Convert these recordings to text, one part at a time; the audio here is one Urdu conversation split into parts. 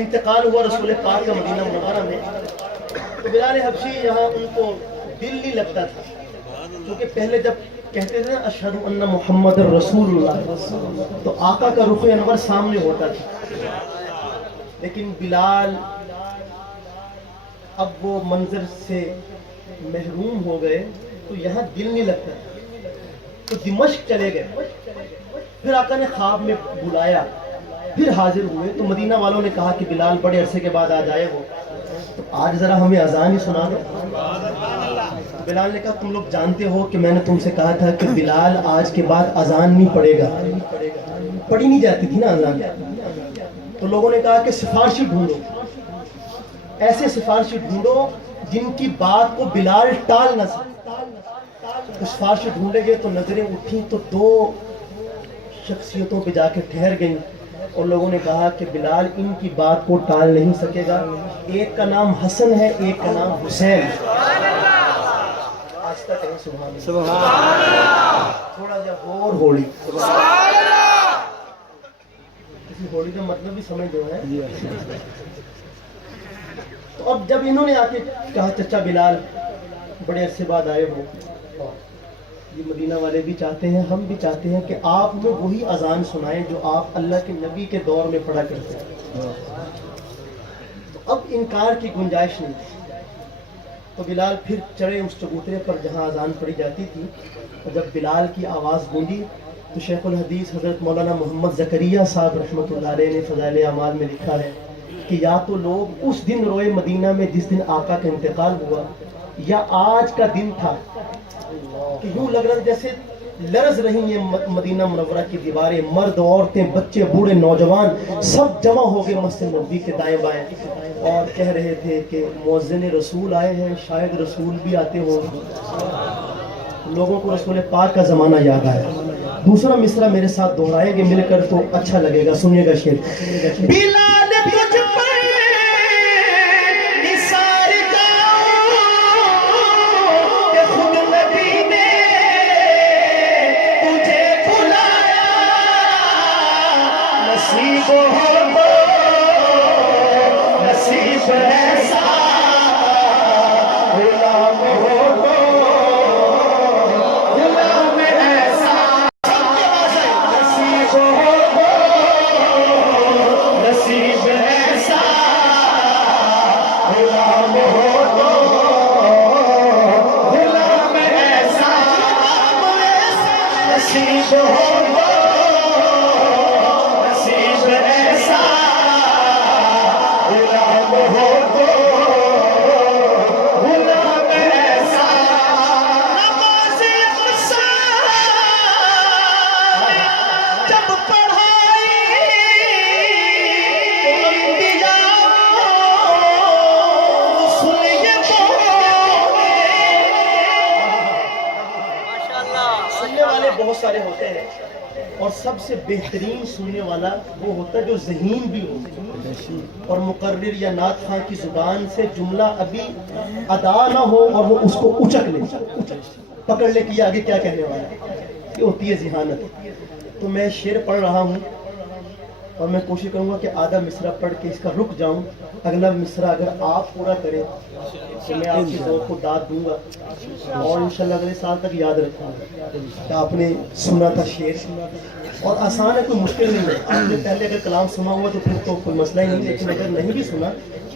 انتقال ہوا رسول پاک کا مدینہ منورہ میں، تو بلال حبشی یہاں ان کو دل نہیں لگتا تھا، کیونکہ پہلے جب کہتے تھے اشہد ان محمد رسول اللہ تو آقا کا رخ انور سامنے ہوتا تھا، لیکن بلال اب وہ منظر سے محروم ہو گئے تو یہاں دل نہیں لگتا، تو دمشق چلے گئے۔ پھر آقا نے خواب میں بلایا، پھر حاضر ہوئے تو مدینہ والوں نے کہا کہ بلال بڑے عرصے کے بعد آج آئے ہو، تو آج ذرا ہمیں اذان ہی سنا دو۔ بلال نے کہا تم لوگ جانتے ہو کہ میں نے تم سے کہا تھا کہ بلال آج کے بعد اذان نہیں پڑھے گا، پڑھی نہیں جاتی تھی نا اذان، تو لوگوں نے کہا کہ سفارشی ڈھونڈو، ایسے سفارشی ڈھونڈو جن کی بات کو بلال ٹال نہ سکے۔ سفارشی ڈھونڈے گئے تو نظریں اٹھیں تو دو شخصیتوں پہ جا کے ٹھہر گئیں، اور لوگوں نے کہا کہ بلال ان کی بات کو ٹال نہیں سکے گا، ایک کا نام حسن ہے ایک کا نام حسین۔ آج تک کہیں سبحان اللہ، تھوڑا جا اور ہولی، کسی ہولی کا مطلب بھی سمجھ دو ہے۔ تو اب جب انہوں نے آ کے کہا چچا بلال بڑے عرصے بعد آئے ہو، یہ مدینہ والے بھی چاہتے ہیں ہم بھی چاہتے ہیں کہ آپ میں وہی اذان سنائیں جو آپ اللہ کے نبی کے دور میں پڑھا کرتے ہیں، تو اب انکار کی گنجائش نہیں۔ تو بلال پھر چڑھے اس چبوترے پر جہاں اذان پڑھی جاتی تھی، اور جب بلال کی آواز گونجی تو شیخ الحدیث حضرت مولانا محمد زکریا صاحب رحمۃ اللہ علیہ نے فضائل اعمال میں لکھا ہے کہ یا تو لوگ اس دن روئے مدینہ میں جس دن آقا کا انتقال ہوا، یا آج کا دن تھا کہ یوں لگ رہا جیسے لرز رہی ہیں مدینہ منورہ کی دیواریں، مرد عورتیں بچے بوڑھے نوجوان سب جمع ہو گئے مسجد نبوی کے دائیں بائیں، اور کہہ رہے تھے کہ مؤذن رسول آئے ہیں، شاید رسول بھی آتے ہوں گے۔ لوگوں کو رسول پاک کا زمانہ یاد آیا۔ دوسرا مصرع میرے ساتھ دہرائیں گے مل کر تو اچھا لگے گا، سنیے گا شعر۔ بلال تجھ پر نثار جاؤں کہ خود نبی نے تجھے بلایا، نصیب ہو تو نصیب ایسا، غلام ہو تو غلام ایسا، نصیب ہو تو نصیب ایسا، غلام ہو تو غلام ایسا، نصیب ہو تو نصیب ایسا، غلام ہو تو غلام ایسا، نماز افسانہ جب پڑھائی تو انبیاء رسل یہ سننے والے بہت سارے ہوتے ہیں، اور سب سے بہترین سننے والا وہ ہوتا ہے جو ذہین بھی ہو، اور مقرر یا نعت خواں کی زبان سے جملہ ابھی ادا نہ ہو اور وہ اس کو اچک لے، پکڑ لے کہ یہ آگے کیا کہنے والا ہے، یہ ہوتی ہے ذہانت۔ تو میں شعر پڑھ رہا ہوں اور میں کوشش کروں گا کہ آدھا مصرع پڑھ کے اس کا رک جاؤں، اگلا مصرع اگر آپ پورا کریں تو میں آپ کے ذوق کو داد دوں گا، اور انشاءاللہ اگلے سال تک یاد رکھوں گا کہ آپ نے سنا تھا شعر، اور آسان ہے، کوئی مشکل نہیں ہے۔ آپ نے پہلے اگر کلام سنا ہوا تو پھر تو کوئی مسئلہ ہی نہیں، لیکن اگر نہیں بھی سنا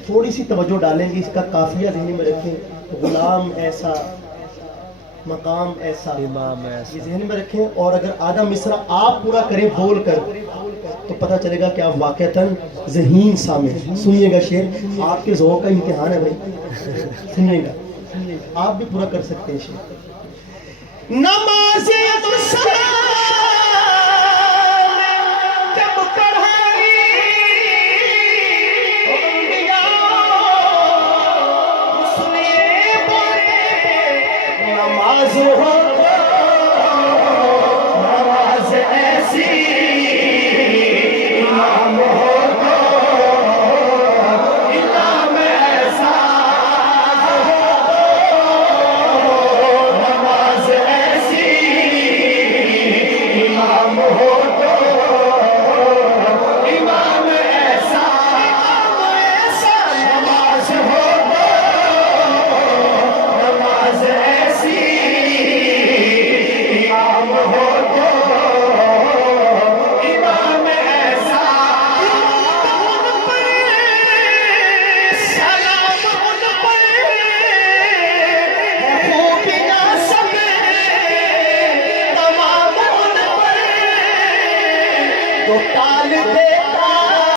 تھوڑی سی توجہ ڈالیں گے، اس کا قافیہ ذہن میں رکھیں، غلام ایسا مقام ایسا، امام ایسا، یہ ذہن میں رکھیں، اور اگر آدھا مصرع آپ پورا کریں بول کر تو پتہ چلے گا کہ آپ واقعتاً ذہین سامع۔ سنیے گا شعر، آپ کے ذوق کا امتحان ہے بھائی، سنیے گا، آپ بھی پورا کر سکتے ہیں شعر۔ نماز جب پڑھائی انبیاء رسل یہ بولتے، نماز ہو